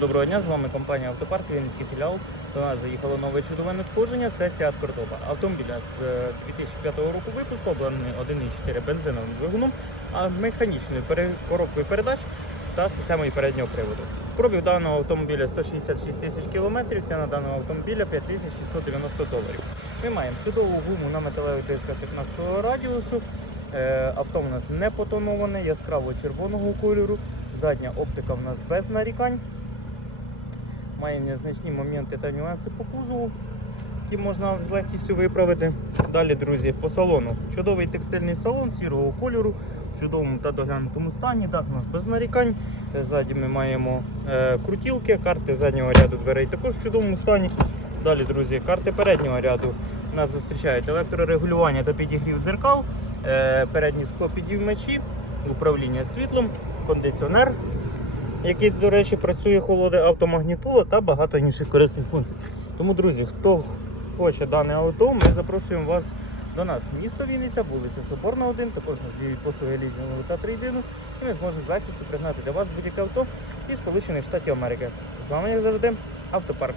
Доброго дня, з вами компанія Автопарк, Вінницький філіал. До нас заїхало нове чудове надходження. Це Seat Cordoba. Автомобіля з е, 2005 року випуску, обладнаний 1.4 бензиновим двигуном, а механічною коробкою передач та системою переднього приводу. Пробіг даного автомобіля 166 тисяч кілометрів. Ціна даного автомобіля 5690 доларів. Ми маємо чудову гуму на металевих дисках 15 радіусу. Е, Авто у нас не потоноване, яскраво червоного кольору. Задня оптика в нас без нарікань. Має незначні моменти та нюанси по кузову, які можна з легкістю виправити. Далі, друзі, по салону. Чудовий текстильний салон сірого кольору, в чудовому та доглянутому стані. Так, у нас без нарікань. Ззаді ми маємо е, крутілки, карти заднього ряду дверей також в чудовому стані. Далі, друзі, карти переднього ряду нас зустрічають електрорегулювання та підігрів дзеркал, е, передні склопідіймачі, управління світлом, кондиціонер, який, до речі, працює холоди автомагнітола та багато інших корисних функцій. Тому, друзі, хто хоче дане авто, ми запрошуємо вас до нас. Місто Вінниця, вулиця Соборна 1, також нас діють послуги лізінгу та трейдину, і ми зможемо з легкістю пригнати для вас будь-яке авто із Сполучених Штатів Америки. З вами, як завжди, автопарк.